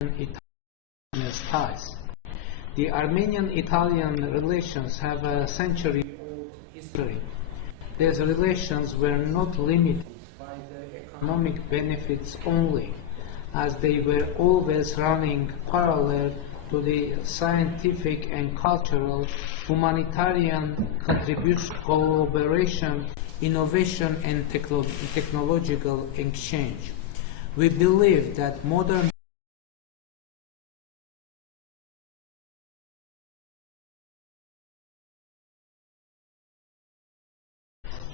Italian ties. The Armenian-Italian relations have a century-old history. These relations were not limited by the economic benefits only, as they were always running parallel to the scientific and cultural, humanitarian contribution, cooperation, innovation, and technological exchange. We believe that modern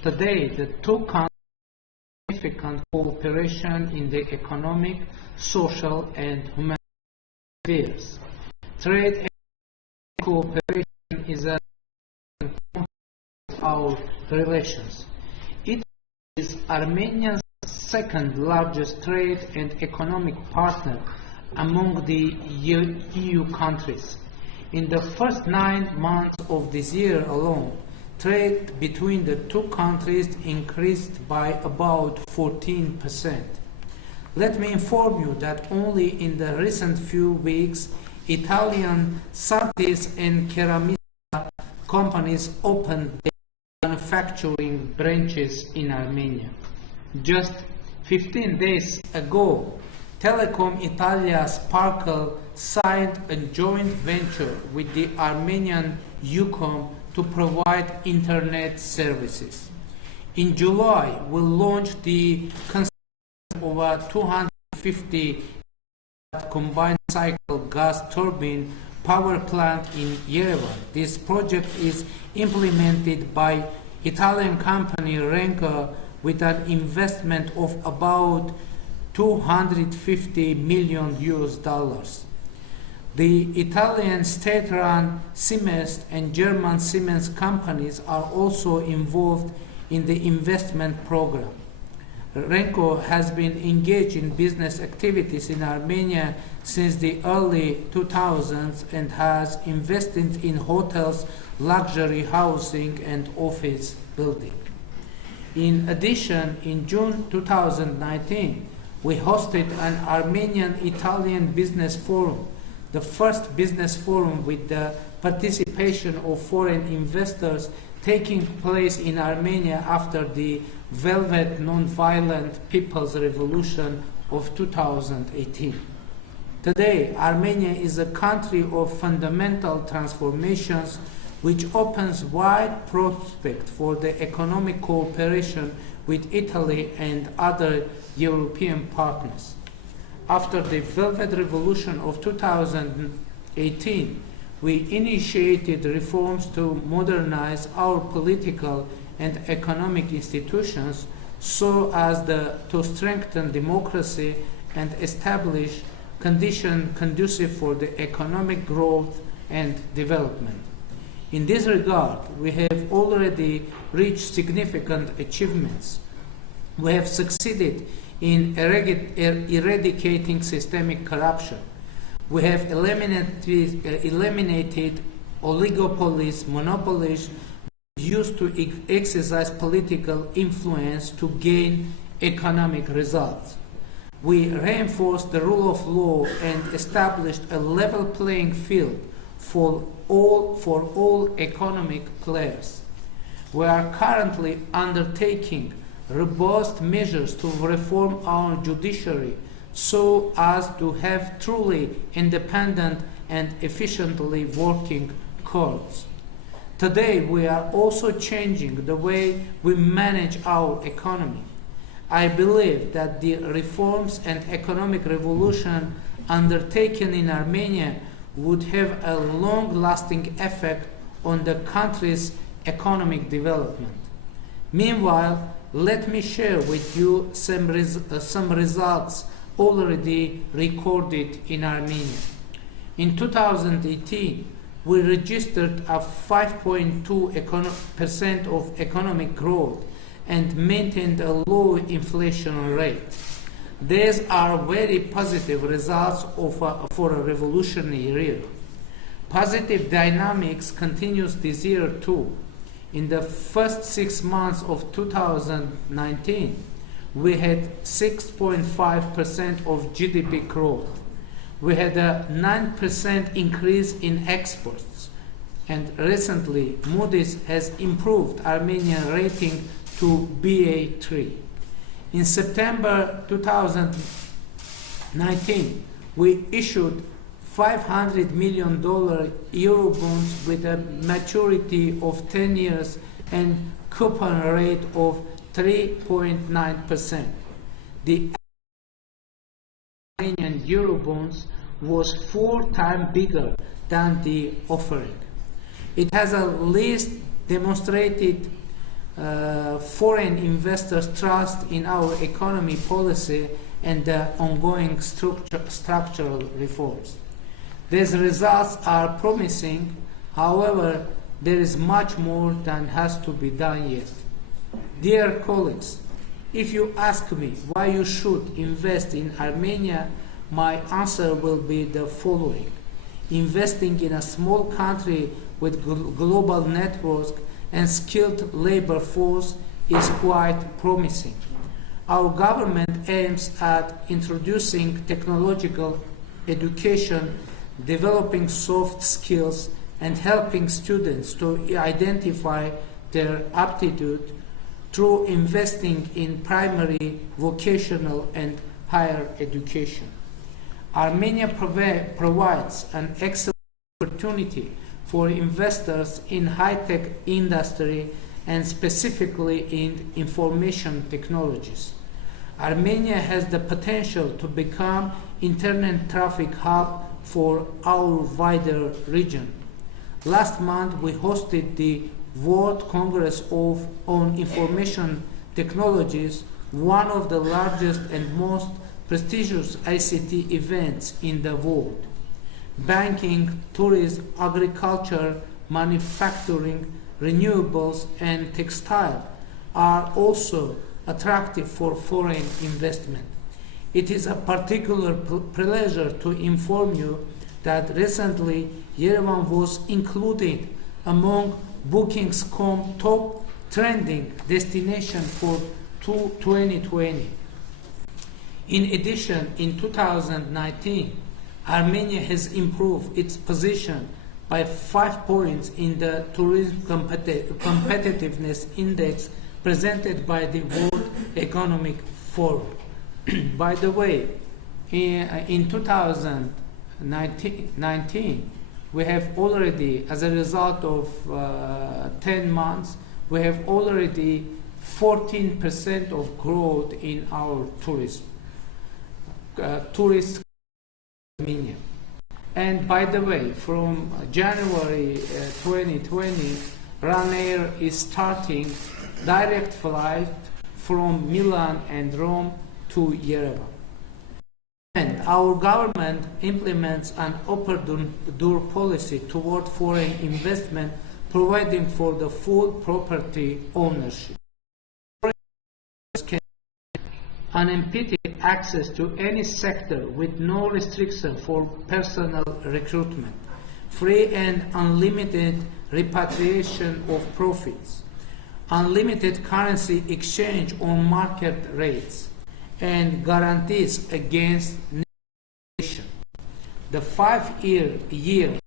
Today, the two countries have significant cooperation in the economic, social, and humanitarian spheres. Trade and cooperation is a component of our relations. It is Armenia's second largest trade and economic partner among the EU countries. In the first 9 months of this year alone, trade between the two countries increased by about 14%. Let me inform you that only in the recent few weeks, Italian Sartis and Ceramista companies opened their manufacturing branches in Armenia. Just 15 days ago, Telecom Italia Sparkle signed a joint venture with the Armenian UCOM to provide internet services. In July, we launched the construction of a 250 combined cycle gas turbine power plant in Yerevan. This project is implemented by Italian company Renko with an investment of about 250 million US dollars. The Italian state-run Siemens and German Siemens companies are also involved in the investment program. Renko has been engaged in business activities in Armenia since the early 2000s and has invested in hotels, luxury housing, and office building. In addition, in June 2019, we hosted an Armenian-Italian business forum, the first business forum with the participation of foreign investors taking place in Armenia after the Velvet Nonviolent People's Revolution of 2018. Today, Armenia is a country of fundamental transformations which opens wide prospect for the economic cooperation with Italy and other European partners. After the Velvet Revolution of 2018, we initiated reforms to modernize our political and economic institutions so as to strengthen democracy and establish conditions conducive for the economic growth and development. In this regard, we have already reached significant achievements. We have succeeded in eradicating systemic corruption. We have eliminated oligopolies, monopolies used to exercise political influence to gain economic results. We reinforced the rule of law and established a level playing field for all economic players. We are currently undertaking robust measures to reform our judiciary so as to have truly independent and efficiently working courts. Today, we are also changing the way we manage our economy. I believe that the reforms and economic revolution undertaken in Armenia would have a long-lasting effect on the country's economic development. Meanwhile, let me share with you some results already recorded in Armenia. In 2018, we registered a 5.2% of economic growth and maintained a low inflation rate. These are very positive results for a revolutionary year. Positive dynamics continues this year too. In the first 6 months of 2019, we had 6.5% of GDP growth. We had a 9% increase in exports. And recently, Moody's has improved Armenian rating to BA3. In September 2019, we issued $500 million Eurobonds with a maturity of 10 years and coupon rate of 3.9%. The Armenian Eurobonds was 4 times bigger than the offering. It has at least demonstrated foreign investors' trust in our economy policy and the ongoing structural reforms. These results are promising. However, there is much more that has to be done yet. Dear colleagues, if you ask me why you should invest in Armenia, my answer will be the following. Investing in a small country with global networks and skilled labor force is quite promising. Our government aims at introducing technological education, developing soft skills, and helping students to identify their aptitude through investing in primary, vocational, and higher education. Armenia provides an excellent opportunity for investors in high-tech industry and specifically in information technologies. Armenia has the potential to become internet traffic hub for our wider region. Last month, we hosted the World Congress on Information Technologies, one of the largest and most prestigious ICT events in the world. Banking, tourism, agriculture, manufacturing, renewables, and textile are also attractive for foreign investment. It is a particular pleasure to inform you that recently Yerevan was included among Booking.com top trending destination for 2020. In addition, in 2019, Armenia has improved its position by 5 points in the Tourism Competitiveness Index presented by the World Economic Forum. By the way, in 2019, we have already, as a result of 10 months, we have already 14% of growth in our tourism. Tourist Armenia. And by the way, from January 2020, Ryanair is starting direct flight from Milan and Rome to Yerevan. And our government implements an open door policy toward foreign investment, providing for the full property ownership. Unimpeded access to any sector with no restriction for personal recruitment, free and unlimited repatriation of profits, unlimited currency exchange on market rates, and guarantees against negotiation. The 5-year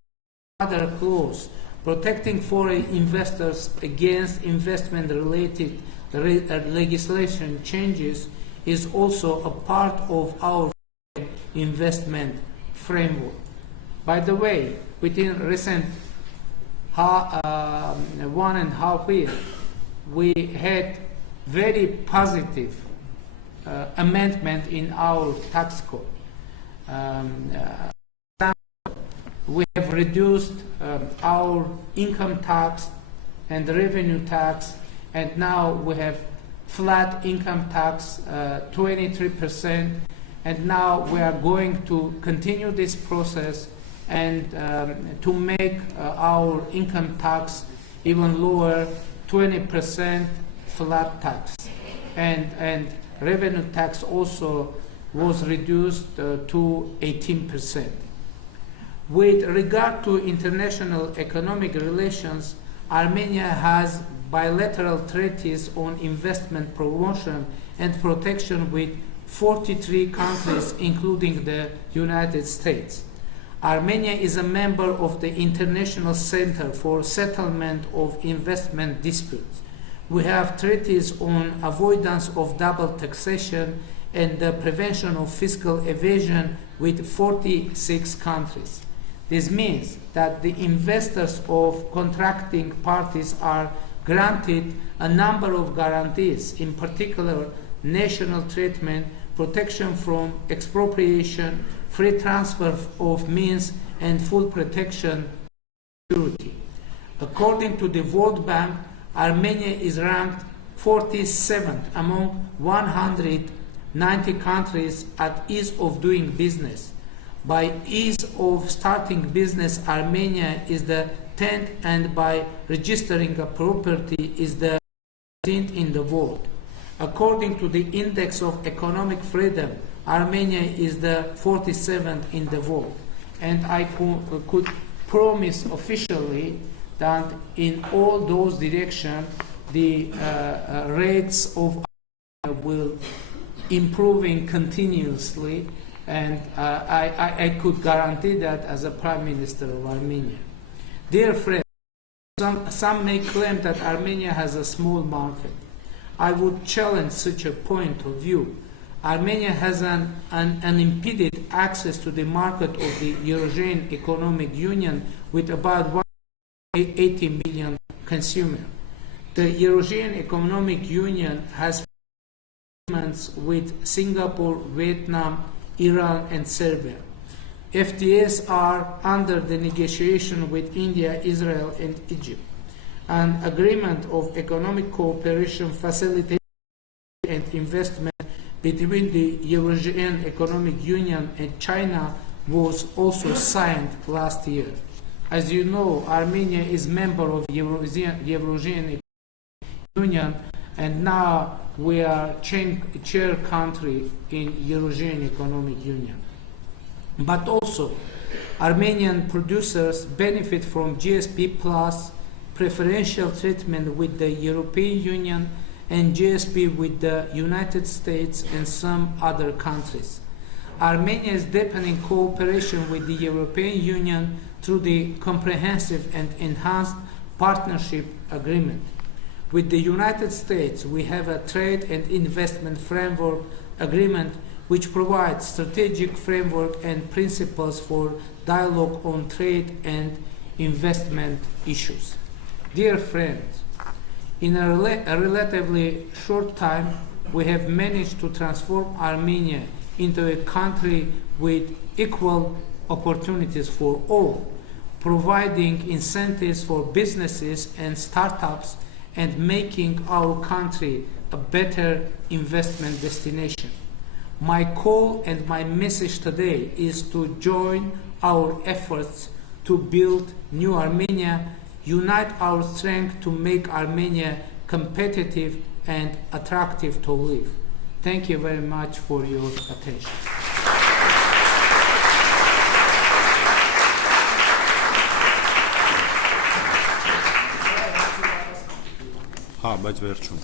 other clause protecting foreign investors against investment-related legislation changes is also a part of our investment framework. By the way, within recent 1.5 years, we had very positive amendment in our tax code. We have reduced our income tax and revenue tax, and now we have flat income tax, 23%, and now we are going to continue this process and to make our income tax even lower, 20% flat tax, and revenue tax also was reduced to 18%. With regard to international economic relations, Armenia has bilateral treaties on investment promotion and protection with 43 countries, including the United States. Armenia is a member of the International Center for Settlement of Investment Disputes. We have treaties on avoidance of double taxation and the prevention of fiscal evasion with 46 countries. This means that the investors of contracting parties are granted a number of guarantees, in particular national treatment, protection from expropriation, free transfer of means, and full protection security. According to the World Bank, Armenia is ranked 47th among 190 countries at ease of doing business. By ease of starting business, Armenia is the 10th, and by registering a property is the 10th in the world. According to the Index of Economic Freedom, Armenia is the 47th in the world. And I could promise officially that in all those directions, the rates of Armenia will improving continuously, and I could guarantee that as a Prime Minister of Armenia. Dear friends, some may claim that Armenia has a small market. I would challenge such a point of view. Armenia has an unimpeded access to the market of the Eurasian Economic Union with about 180 million consumers. The Eurasian Economic Union has agreements with Singapore, Vietnam, Iran, and Serbia. FTAs are under the negotiation with India, Israel, and Egypt. An agreement of economic cooperation, facilitation, and investment between the Eurasian Economic Union and China was also signed last year. As you know, Armenia is a member of Eurasian Economic Union, and now we are chair country in Eurasian Economic Union. But also, Armenian producers benefit from GSP Plus preferential treatment with the European Union and GSP with the United States and some other countries. Armenia is deepening cooperation with the European Union through the comprehensive and enhanced partnership agreement. With the United States, we have a trade and investment framework agreement which provides strategic framework and principles for dialogue on trade and investment issues. Dear friends, in a relatively short time, we have managed to transform Armenia into a country with equal opportunities for all, providing incentives for businesses and startups and making our country a better investment destination. My call and my message today is to join our efforts to build new Armenia, unite our strength to make Armenia competitive and attractive to live. Thank you very much for your attention. Բայց վերջում